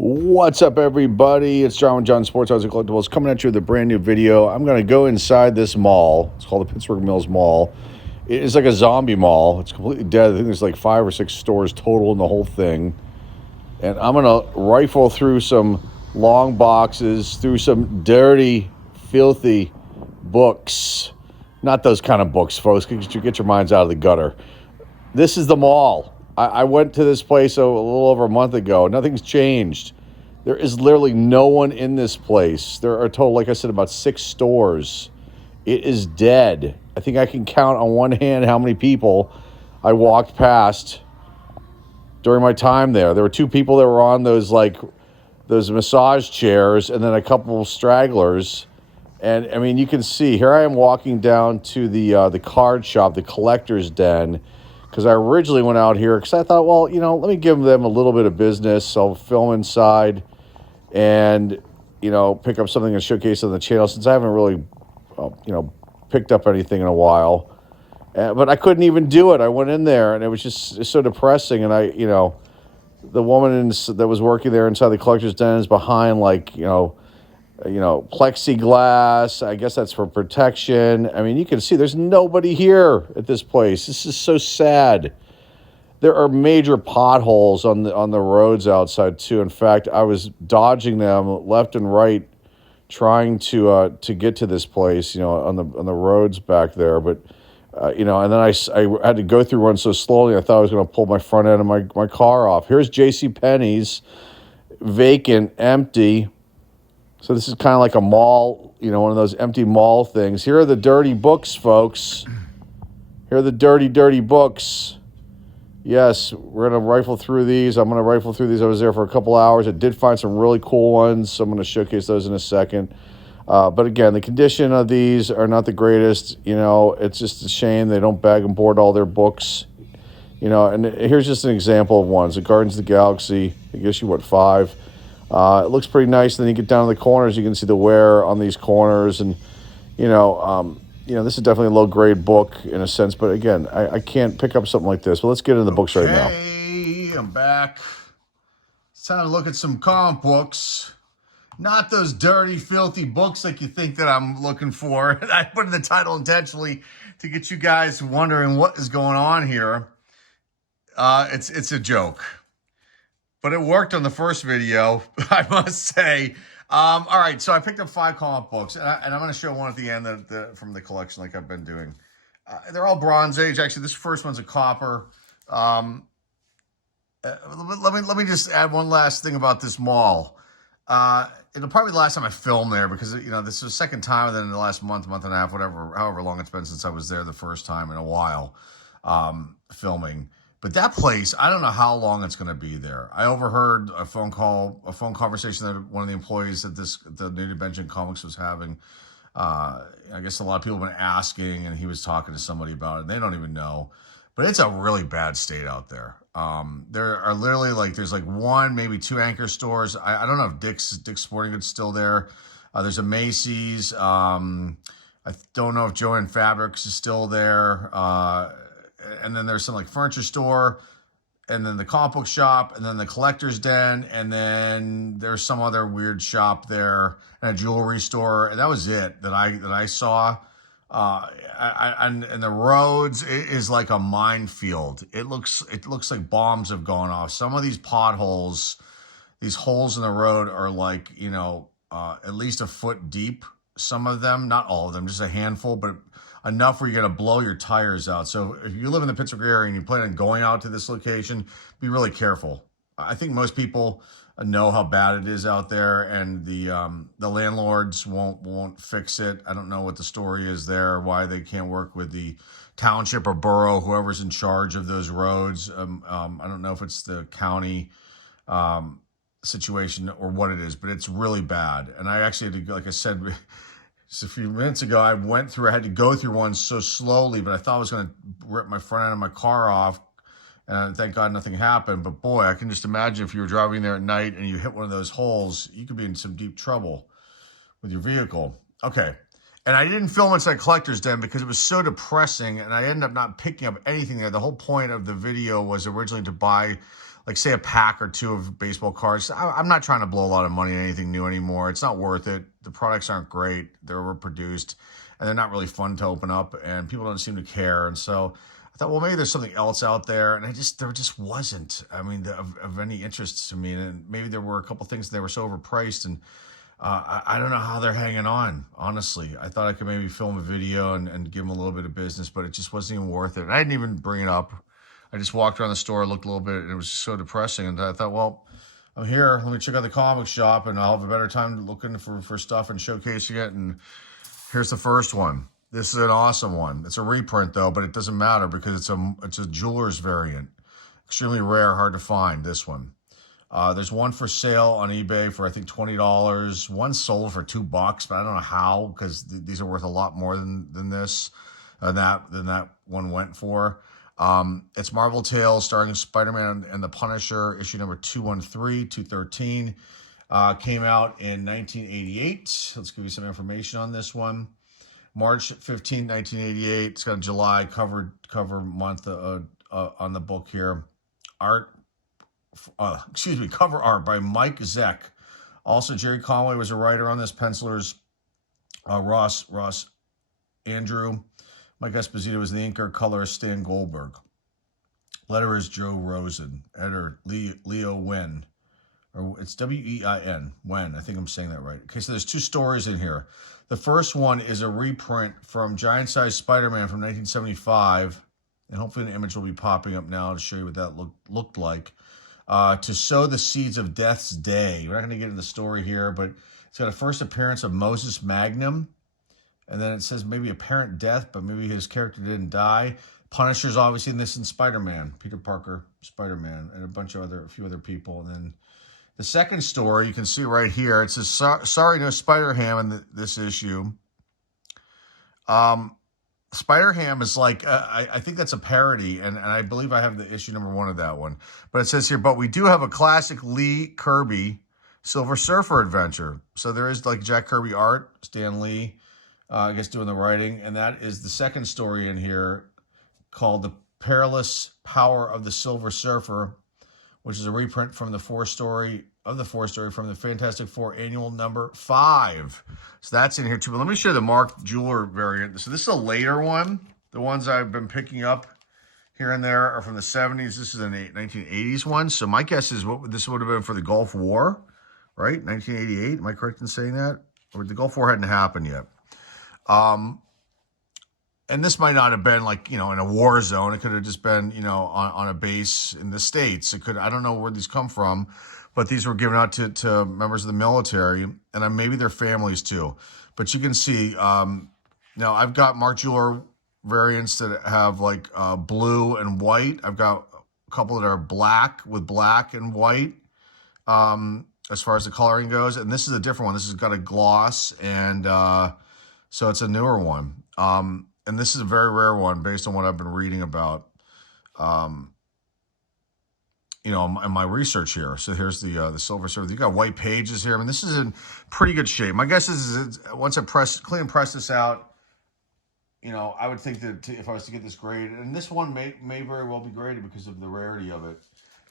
What's up, everybody? It's John with John Sports House and Collectibles coming at you with a brand new video. I'm going to go inside this mall. It's called the Pittsburgh Mills Mall. It's like a zombie mall. It's completely dead. I think there's like 5 or 6 stores total in the whole thing. And I'm going to rifle through some long boxes, through some dirty, filthy books. Not those kind of books, folks. Get your minds out of the gutter. This is the mall. I went to this place a little over a month ago. Nothing's changed. There is literally no one in this place. There are total, like I said, about 6 stores. It is dead. I think I can count on one hand how many people I walked past during my time there. There were 2 people that were on those massage chairs, and then a couple of stragglers. And I mean, you can see here I am walking down to the card shop, the collector's den. Because I originally went out here because I thought, well, let me give them a little bit of business. I'll film inside and, pick up something and showcase on the channel since I haven't really, picked up anything in a while. But I couldn't even do it. I went in there and it was just so depressing. And the woman that was working there inside the collector's den is behind plexiglass. I guess that's for protection. I mean, you can see there's nobody here at this place. This is so sad. There are major potholes on the roads outside too. In fact, I was dodging them left and right, trying to get to this place. On the roads back there. But and then I had to go through one so slowly. I thought I was going to pull my front end of my car off. Here's J.C. Penney's, vacant, empty. So this is kind of like a mall, one of those empty mall things. Here are the dirty books, folks. Here are the dirty, dirty books. Yes, we're going to rifle through these. I'm going to rifle through these. I was there for a couple hours. I did find some really cool ones, so I'm going to showcase those in a second. But again, the condition of these are not the greatest. It's just a shame they don't bag and board all their books. And here's just an example of one. So Guardians of the Galaxy, I guess 5. It looks pretty nice. And then you get down to the corners, you can see the wear on these corners. And, this is definitely a low-grade book in a sense. But, again, I can't pick up something like this. But let's get into the books right now. Hey, I'm back. It's time to look at some comic books. Not those dirty, filthy books like you think that I'm looking for. I put in the title intentionally to get you guys wondering what is going on here. It's a joke. But it worked on the first video, I must say. All right, so I picked up 5 comic books, and I'm going to show one at the end from the collection like I've been doing. They're all Bronze Age. Actually, this first one's a copper. Let me just add one last thing about this mall. It'll probably be the last time I film there because, this is the second time within the last month and a half, however long it's been since I was there the first time in a while filming. But that place, I don't know how long it's going to be there. I overheard a phone conversation that one of the employees at the New Dimension Comics was having. I guess a lot of people have been asking, and he was talking to somebody about it. And they don't even know. But it's a really bad state out there. There are literally there's 1, maybe 2 anchor stores. I don't know if Dick's Sporting Goods still there. There's a Macy's. I don't know if Joann Fabrics is still there. And then there's some furniture store, and then the comic book shop, and then the collector's den, and then there's some other weird shop there, and a jewelry store, and that was it that I saw. And the roads is like a minefield. It looks like bombs have gone off. Some of these potholes, these holes in the road are at least a foot deep. Some of them, not all of them, just a handful, but enough where you're going to blow your tires out. So if you live in the Pittsburgh area and you plan on going out to this location, be really careful. I think most people know how bad it is out there, and the landlords won't fix it. I don't know what the story is there, why they can't work with the township or borough, whoever's in charge of those roads. I don't know if it's the county situation or what it is, but it's really bad. And I actually had to, like I said, just a few minutes ago, I had to go through one so slowly, but I thought I was going to rip my front end of my car off. And thank God nothing happened. But boy, I can just imagine if you were driving there at night and you hit one of those holes, you could be in some deep trouble with your vehicle. Okay. And I didn't film inside Collector's Den because it was so depressing, and I ended up not picking up anything there. The whole point of the video was originally to buy, like, say, a pack or two of baseball cards. I'm not trying to blow a lot of money on anything new anymore. It's not worth it. The products aren't great. They're overproduced, and they're not really fun to open up, and people don't seem to care. And so I thought, well, maybe there's something else out there, and there just wasn't. I mean, of any interest to me. And maybe there were a couple things that were so overpriced, and I don't know how they're hanging on, honestly. I thought I could maybe film a video and give them a little bit of business, but it just wasn't even worth it. And I didn't even bring it up. I just walked around the store, looked a little bit, and it was just so depressing. And I thought, well, I'm here. Let me check out the comic shop, and I'll have a better time looking for stuff and showcasing it. And here's the first one. This is an awesome one. It's a reprint, though, but it doesn't matter because it's a jeweler's variant. Extremely rare, hard to find, this one. There's one for sale on eBay for, I think, $20. One sold for $2, but I don't know how, because these are worth a lot more than this, than that one went for. It's Marvel Tales starring Spider-Man and the Punisher, issue number 213, 213. Came out in 1988. Let's give you some information on this one. March 15, 1988. It's got a July cover month on the book here. Cover art by Mike Zeck. Also, Jerry Conway was a writer on this. Pencilers, Ross Andrew. Mike Esposito was the inker. Colorist, Stan Goldberg. Letterers, Joe Rosen. Editor, Leo Wen. Or it's W-E-I-N. Wen. I think I'm saying that right. Okay, so there's two stories in here. The first one is a reprint from Giant Size Spider-Man from 1975. And hopefully an image will be popping up now to show you what that looked like. To sow the seeds of Death's Day. We're not going to get into the story here, but it's got a first appearance of Moses Magnum. And then it says maybe apparent death, but maybe his character didn't die. Punisher's obviously in this, and Spider-Man. Peter Parker, Spider-Man, and a few other people. And then the second story, you can see right here. It says, sorry, no Spider-Ham in this issue. Spider-Ham is like, I think that's a parody, and I believe I have the issue number 1 of that one. But it says here, but we do have a classic Lee Kirby Silver Surfer adventure. So there is like Jack Kirby art, Stan Lee, I guess, doing the writing. And that is the second story in here called The Perilous Power of the Silver Surfer, which is a reprint from the four story from the Fantastic Four annual number 5. So that's in here too. But let me show you the Mark Jeweler variant. So this is a later one. The ones I've been picking up here and there are from the 70s. This is an 1980s one. So my guess is this would have been for the Gulf War, right? 1988. Am I correct in saying that? Or the Gulf War hadn't happened yet. And this might not have been like, in a war zone. It could have just been, on a base in the States. I don't know where these come from, but these were given out to members of the military, and maybe their families too. But you can see, now I've got Mark Jeweler variants that have like blue and white. I've got a couple that are black with black and white, as far as the coloring goes. And this is a different one. This has got a gloss, and so it's a newer one. And this is a very rare one based on what I've been reading about, in my research here. So here's the Silver Surfer. You got white pages here. I mean, this is in pretty good shape. My guess is once I clean and press this out, I would think that if I was to get this graded, and this one may very well be graded because of the rarity of it,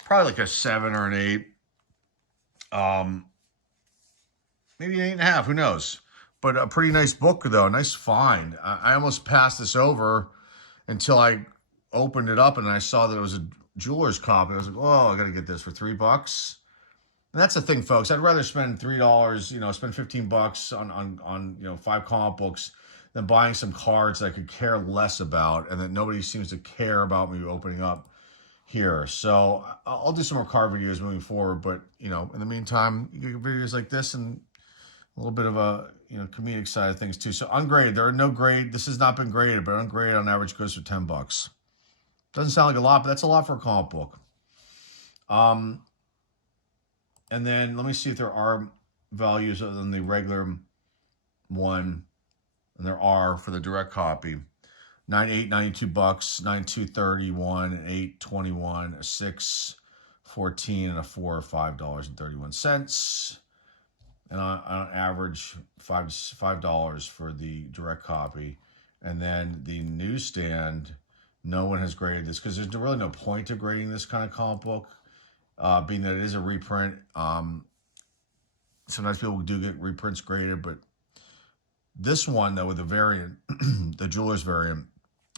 probably like a 7 or an 8, maybe an 8.5. Who knows? But a pretty nice book, though. Nice find. I almost passed this over until I opened it up and I saw that it was a jeweler's copy. I was like, oh, I got to get this for $3. And that's the thing, folks. I'd rather spend $3, spend $15 on 5 comic books than buying some cards that I could care less about and that nobody seems to care about me opening up here. So I'll do some more card videos moving forward. But, in the meantime, you get videos like this and a little bit of a comedic side of things too. So ungraded, there are no grade. This has not been graded, but ungraded on average goes for $10. Doesn't sound like a lot, but that's a lot for a comic book. And then let me see if there are values other than the regular one, and there are for the direct copy. $9.8, $92, $9.2, $31, an $8, $21, a $6, $14, and a $4, $5.31. and on average $5 for the direct copy. And then the newsstand, no one has graded this because there's really no point to grading this kind of comic book, being that it is a reprint. Sometimes people do get reprints graded, but this one, though, with the variant, the jeweler's variant,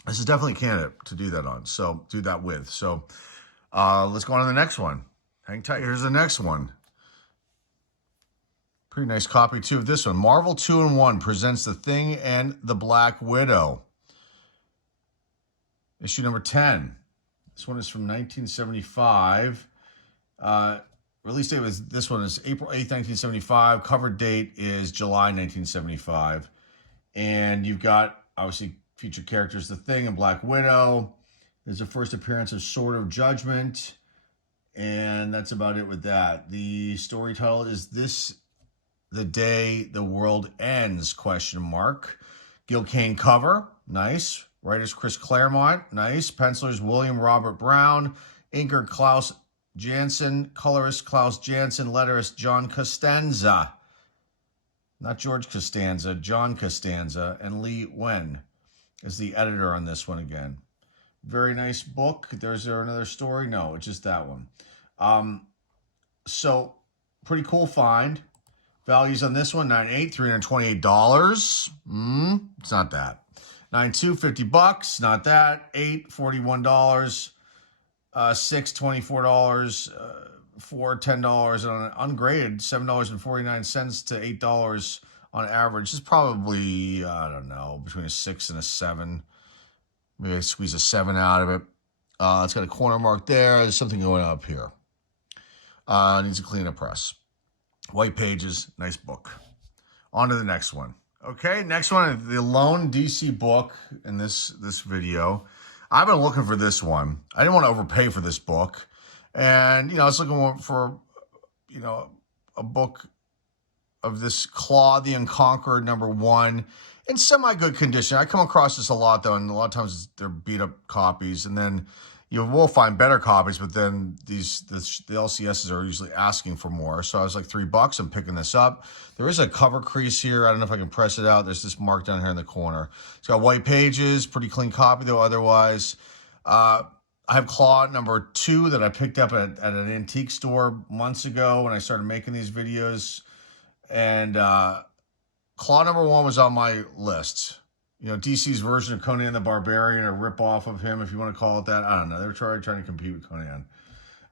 this is definitely a candidate to do that on. So do that with. So let's go on to the next one. Hang tight. Here's the next one. Pretty nice copy, too, of this one. Marvel 2-in-1 presents The Thing and the Black Widow. Issue number 10. This one is from 1975. Release date was, this one is April 8th, 1975. Cover date is July 1975. And you've got, obviously, featured characters The Thing and Black Widow. There's the first appearance of Sword of Judgment. And that's about it with that. The story title is This the Day the World Ends, ? Gil Kane cover, nice. Writers Chris Claremont, nice. Pencilers William Robert Brown. Inker Klaus Janson. Colorist Klaus Janson. Letterist John Costanza. Not George Costanza, John Costanza. And Lee Wen is the editor on this one again. Very nice book. There's there another story? No, it's just that one. So, pretty cool find. Values on this one, $9.8, $328. It's not that. $9.2, $50. Not that. 8, $41. 6, $24. 4, $10. And on an ungraded, $7.49 to $8 on average. It's probably, I don't know, between a 6 and a 7. Maybe I squeeze a 7 out of it. It's got a corner mark there. There's something going up here. Needs a cleaner press. White pages, nice book. On to the next one. Okay, next one, the lone DC book in this video. I've been looking for this one. I didn't want to overpay for this book. And, I was looking for, a book of this Claw the Unconquered #1 in semi-good condition. I come across this a lot, though, and a lot of times they're beat-up copies. And then you will find better copies, but then the LCSs are usually asking for more. So I was like, $3. I'm picking this up. There is a cover crease here. I don't know if I can press it out. There's this mark down here in the corner. It's got white pages. Pretty clean copy, though, otherwise. I have Claw #2 that I picked up at an antique store months ago when I started making these videos. And Claw #1 was on my list. DC's version of Conan the Barbarian, a ripoff of him, if you want to call it that. I don't know. They were trying to compete with Conan.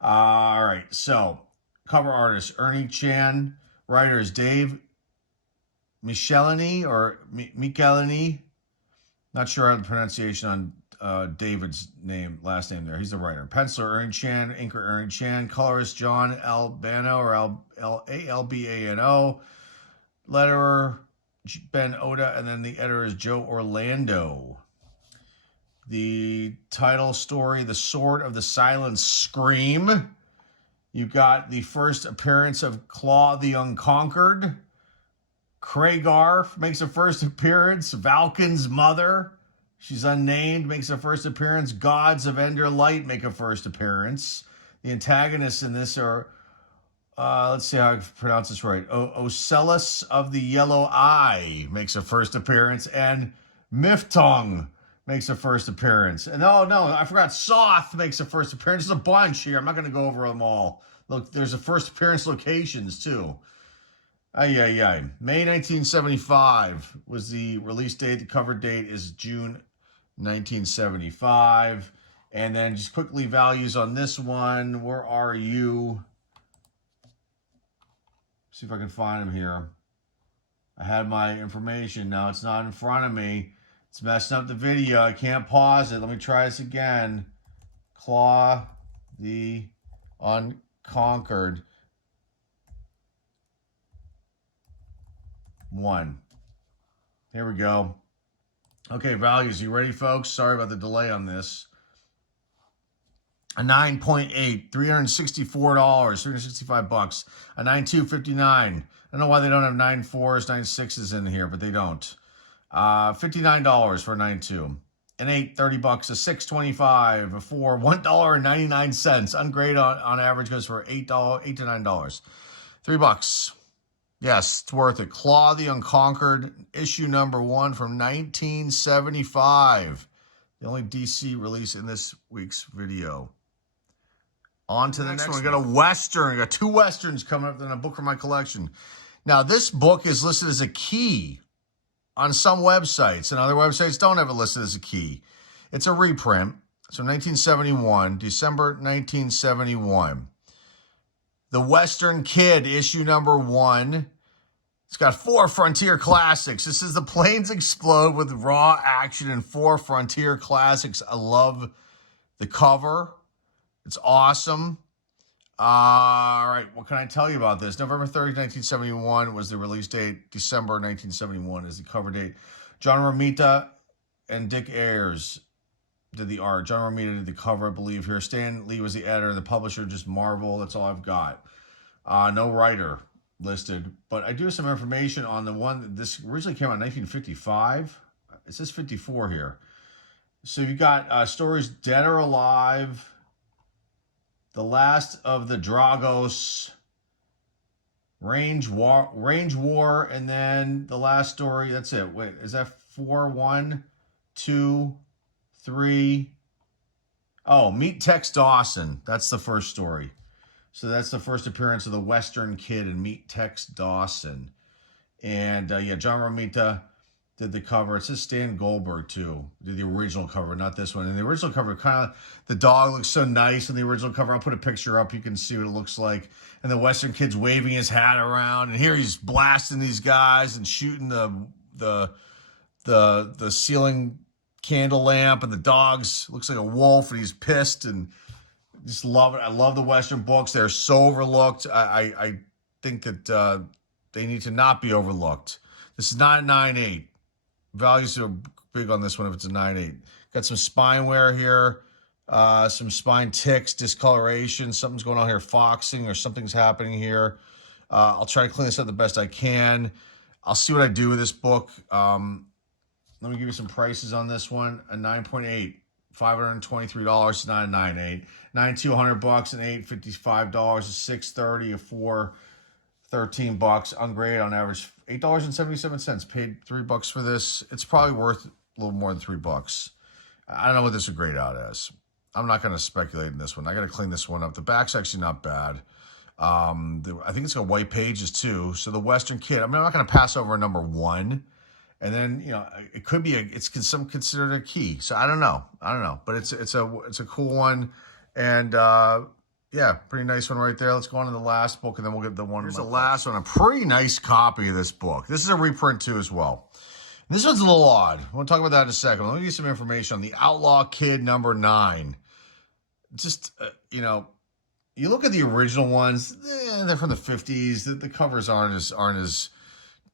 All right. So, cover artist, Ernie Chan. Writers, Dave Michelini or Michelini. Not sure how the pronunciation on David's last name there. He's the writer. Penciler, Ernie Chan. Inker, Ernie Chan. Colorist, John Albano or Albano. Letterer, Ben Oda, and then the editor is Joe Orlando. The title story, The Sword of the Silent Scream. You've got the first appearance of Claw the Unconquered. Kragar makes a first appearance. Valken's mother, she's unnamed, makes a first appearance. Gods of Ender Light make a first appearance. The antagonists in this are let's see how I pronounce this right. Ocellus of the Yellow Eye makes a first appearance, and Miftong makes a first appearance. And no, I forgot. Soth makes a first appearance. There's a bunch here. I'm not going to go over them all. Look, there's a first appearance locations too. May 1975 was the release date. The cover date is June 1975. And then just quickly values on this one. Where are you? See if I can find them here. I had my information. Now it's not in front of me. It's messing up the video. I can't pause it. Let me try this again. Claw the Unconquered 1. Here we go. Okay, values. You ready, folks? Sorry about the delay on this. A 9.8, $364, $365. A 9.2, $59. I don't know why they don't have 9.4s, 9.6s in here, but they don't. $59 for a 9.2. An 8, $30. A 6, $25. A 4, $1.99. Ungraded on average goes for $8 to $9. $3. Yes, it's worth it. Claw the Unconquered, issue number 1 from 1975. The only DC release in this week's video. On to the next one. We got a Western. We got 2 Westerns coming up in a book from my collection. Now, this book is listed as a key on some websites, and other websites don't have it listed as a key. It's a reprint. It's from 1971, December 1971. The Western Kid, issue number 1. It's got 4 Frontier classics. This is The Planes Explode with raw action and 4 Frontier classics. I love the cover. It's awesome. All right, what can I tell you about this? November 30th, 1971 was the release date. December 1971 is the cover date. John Romita and Dick Ayers did the art. John Romita did the cover, I believe, here. Stan Lee was the editor. The publisher, just Marvel. That's all I've got. No writer listed. But I do have some information on the one. This originally came out in 1955. It says 54 here. So you've got stories Dead or Alive, The Last of the Dragos, Range War, and then the last story. That's it. Wait, is that 4? 1, 2, 3. Oh, Meet Tex Dawson. That's the first story. So that's the first appearance of the Western Kid and Meet Tex Dawson. And yeah, John Romita did the cover. It says Stan Goldberg too. Did the original cover, not this one. And the original cover, kind of, the dog looks so nice in the original cover. I'll put a picture up. You can see what it looks like. And the Western Kid's waving his hat around. And here he's blasting these guys and shooting the ceiling candle lamp. And the dog's looks like a wolf and he's pissed. And just love it. I love the Western books. They're so overlooked. I think that they need to not be overlooked. This is not a 9.8. Values are big on this one if it's a 9.8. Got some spine wear here, some spine ticks, discoloration. Something's going on here, foxing, or something's happening here. I'll try to clean this up the best I can. I'll see what I do with this book. Let me give you some prices on this one. A 9.8. $523 is not a 9.8. 9.2 $100, an 8 $55, a 6.30, a 4 $13, ungraded on average $8.77. Paid $3 for this. It's probably worth a little more than $3. I don't know what this would grade out as. I'm not going to speculate in this one. I got to clean this one up. The back's actually not bad. I think it's got white pages too. So the Western Kid. I mean, I'm not going to pass over a number 1. And then, you know, it could be it's some considered a key. So I don't know. But it's a cool one. And yeah, pretty nice one right there. Let's go on to the last book, and then we'll get the one. Here's the last one. A pretty nice copy of this book. This is a reprint too as well. And this one's a little odd. We'll talk about that in a second. Let me give you some information on the Outlaw Kid number 9. Just you know, you look at the original ones. They're from the 50s. The covers aren't as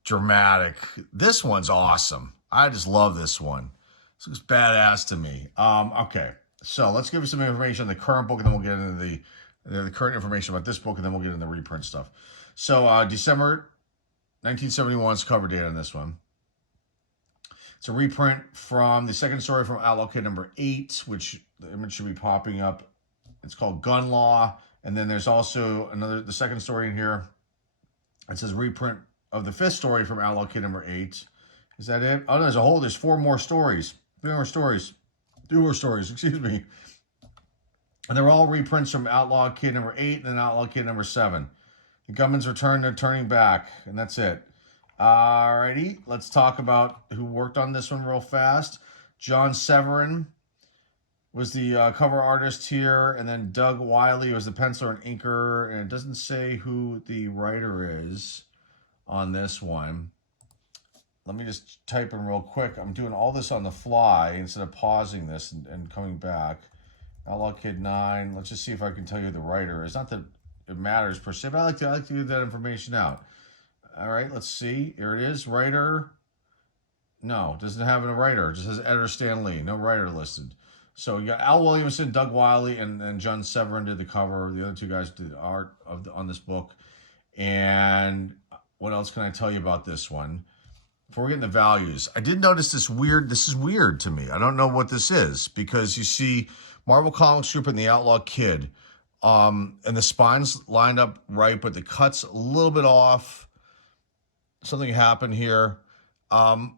dramatic. This one's awesome. I just love this one. This looks badass to me. Okay, so let's give you some information on the current book, and then we'll get into the current information about this book, and then we'll get into the reprint stuff. So December 1971's cover date on this one. It's a reprint from the second story from Outlaw Kid number 8, which the image should be popping up. It's called Gun Law, and then there's also the second story in here. It says reprint of the 5th story from Outlaw Kid number 8. Is that it? Oh, no, there's 4 more stories. 3 more stories. 2 more stories, excuse me. And they're all reprints from Outlaw Kid number 8 and then Outlaw Kid number 7. The Gunman's Return, They're Turning Back. And that's it. Alrighty, let's talk about who worked on this one real fast. John Severin was the cover artist here. And then Doug Wiley was the penciler and inker. And it doesn't say who the writer is on this one. Let me just type in real quick. I'm doing all this on the fly instead of pausing this and coming back. Outlaw Kid 9. Let's just see if I can tell you who the writer is. Not that it matters per se, but I like to give that information out. All right, let's see. Here it is. Writer. No, doesn't have a writer. It just says editor Stan Lee. No writer listed. So you got Al Williamson, Doug Wiley, and John Severin did the cover. The other 2 guys did the art on this book. And what else can I tell you about this one? Before we get into values, I did notice this is weird to me. I don't know what this is, because you see Marvel Comics Group and the Outlaw Kid, and the spine's lined up right, but the cut's a little bit off. something happened here. And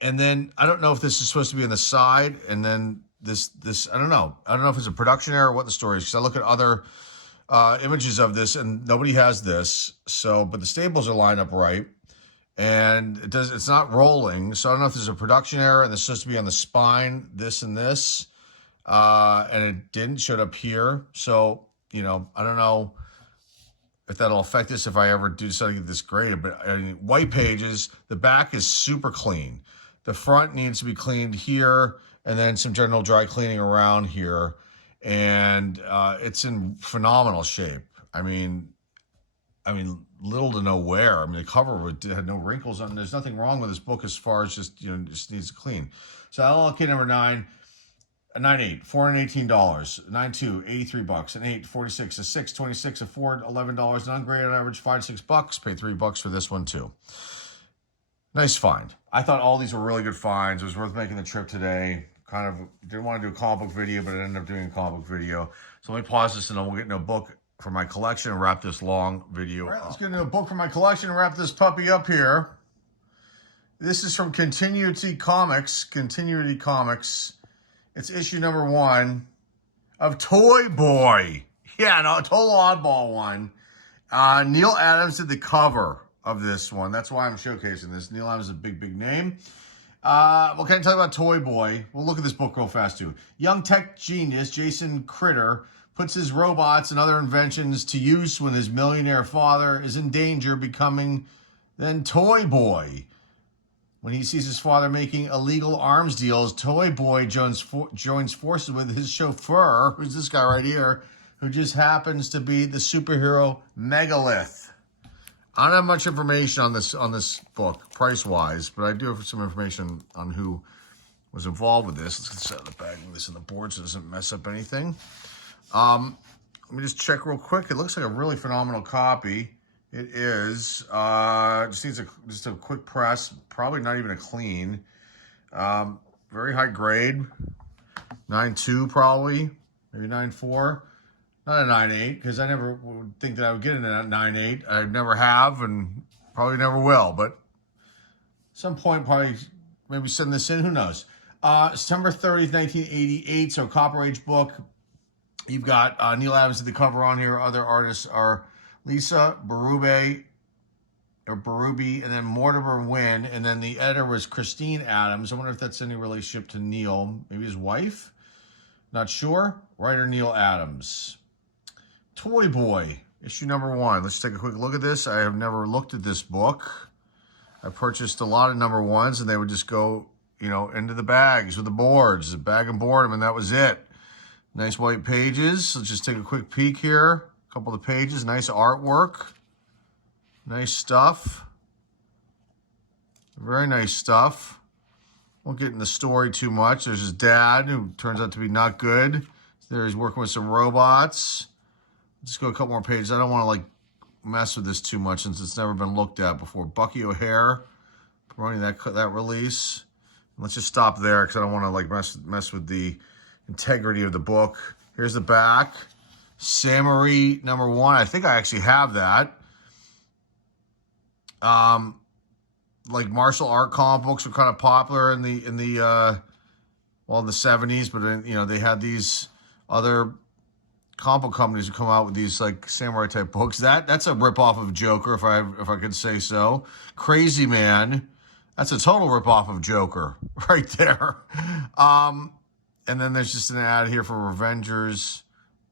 then I don't know if this is supposed to be on the side, and then this I don't know. I don't know if it's a production error or what the story is. Because I look at other images of this, and nobody has this. So, but the staples are lined up right, and it's not rolling. So I don't know if there's a production error, and this is supposed to be on the spine, this and this, and it didn't. Showed up here. So I don't know if that'll affect this if I ever do decide to get this graded. But I mean, white pages, the back is super clean. The front needs to be cleaned here, and then some general dry cleaning around here. And it's in phenomenal shape. I mean, little to no wear. I mean, the cover had no wrinkles on. There's nothing wrong with this book as far as just needs to clean. So LLK number 9. A 9.8, $418. 9.2, $83. An 8, $46. A 6, $26. A 4, $11. An ungraded on average, $5 to $6. Paid $3 for this one too. Nice find. I thought all these were really good finds. It was worth making the trip today. Kind of didn't want to do a comic book video, but I ended up doing a comic book video. So let me pause this and then we'll get into a book for my collection and wrap this long video up. All right, let's get into a book for my collection and wrap this puppy up here. This is from Continuity Comics. Continuity Comics. It's issue number 1 of Toy Boy. Yeah, no, a total oddball one. Neil Adams did the cover of this one. That's why I'm showcasing this. Neil Adams is a big, big name. What can I tell you about Toy Boy? We'll look at this book real fast, too. Young tech genius Jason Critter puts his robots and other inventions to use when his millionaire father is in danger, becoming then Toy Boy. When he sees his father making illegal arms deals, Toy Boy joins forces with his chauffeur, who's this guy right here, who just happens to be the superhero Megalith. I don't have much information on this book, price-wise, but I do have some information on who was involved with this. Let's get this out of the bag, move this in the board so it doesn't mess up anything. Let me just check real quick. It looks like a really phenomenal copy. It is. Just needs a quick press. Probably not even a clean. Very high grade. 9.2 probably. Maybe 9.4. Not a 9.8 because I never would think that I would get into that 9.8. I never have and probably never will. But at some point probably maybe send this in. Who knows? September 30th, 1988. So Copper Age book. You've got Neil Adams at the cover on here. Other artists are Lisa Berube, and then Mortimer Wynn, and then the editor was Christine Adams. I wonder if that's any relationship to Neil, maybe his wife? Not sure. Writer Neil Adams. Toy Boy, issue number 1. Let's take a quick look at this. I have never looked at this book. I purchased a lot of number 1s, and they would just go, into the bags with the boards, the bag and board them, and that was it. Nice white pages. Let's just take a quick peek here. A couple of the pages, nice artwork, nice stuff, very nice stuff. Won't get in the story too much. There's his dad, who turns out to be not good. There he's working with some robots. Let's go a couple more pages. I don't want to mess with this too much since it's never been looked at before. Bucky O'Hare promoting that release. Let's just stop there because I don't want to mess with the integrity of the book. Here's the back. Samurai number 1. I think I actually have that. Martial art comic books were kind of popular in the 70s, but they had these other comic book companies who come out with these samurai type books. That's a ripoff of Joker, if I could say so. Crazy Man. That's a total ripoff of Joker right there. And then there's just an ad here for Revengers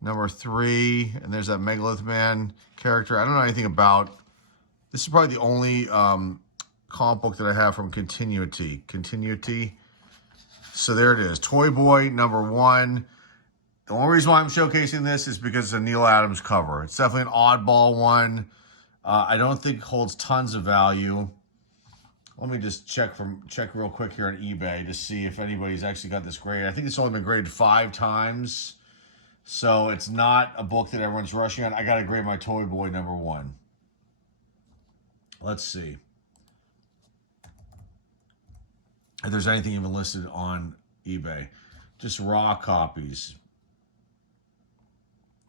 number 3, and there's that Megalith Man character. I don't know anything about. This is probably the only comic book that I have from Continuity. So there it is. Toy Boy number 1. The only reason why I'm showcasing this is because it's a Neil Adams cover. It's definitely an oddball one. I don't think it holds tons of value. Let me just check real quick here on eBay to see if anybody's actually got this graded. I think it's only been graded 5 times. So it's not a book that everyone's rushing on. I got to grade my Toy Boy number 1. Let's see if there's anything even listed on eBay. Just raw copies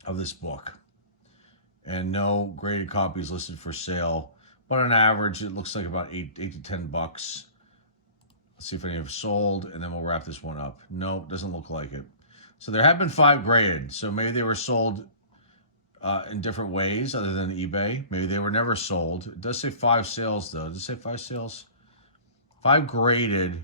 of this book. And no graded copies listed for sale But on average, it looks like about $8 to $10. Let's see if any have sold, and then we'll wrap this one up. No, doesn't look like it. So there have been 5 graded. So maybe they were sold in different ways other than eBay. Maybe they were never sold. It does say 5 sales, though. Does it say 5 sales? 5 graded,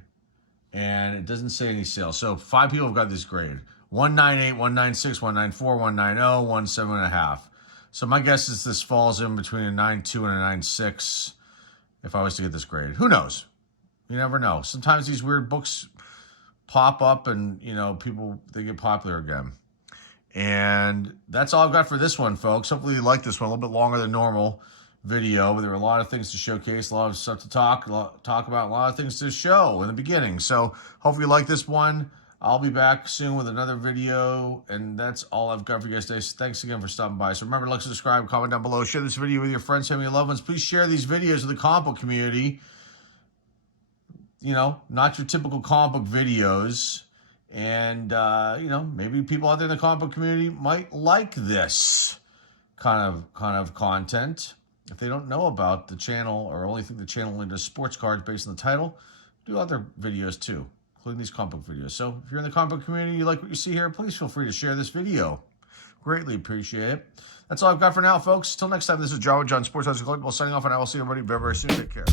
and it doesn't say any sales. So 5 people have got this graded. 198, 196, 194, 190, 17.5. So my guess is this falls in between a 9.2 and a 9.6 if I was to get this graded. Who knows? You never know. Sometimes these weird books pop up and, you know, people, they get popular again. And that's all I've got for this one, folks. Hopefully you like this one. A little bit longer than normal video, but there were a lot of things to showcase, a lot of stuff to talk about, a lot of things to show in the beginning. So hopefully you like this one. I'll be back soon with another video, and that's all I've got for you guys today. So thanks again for stopping by. So remember to like, subscribe, comment down below, share this video with your friends, family, and loved ones. Please share these videos with the comic book community. You know, not your typical comic book videos. And, you know, maybe people out there in the comic book community might like this kind of content. If they don't know about the channel or only think the channel only does sports cards based on the title, do other videos too, including these comic book videos. So if you're in the comic book community, you like what you see here, please feel free to share this video. Greatly appreciate it. That's all I've got for now, folks. Till next time, this is John with John Sports Collectibles signing off, and I will see everybody very, very soon. Take care.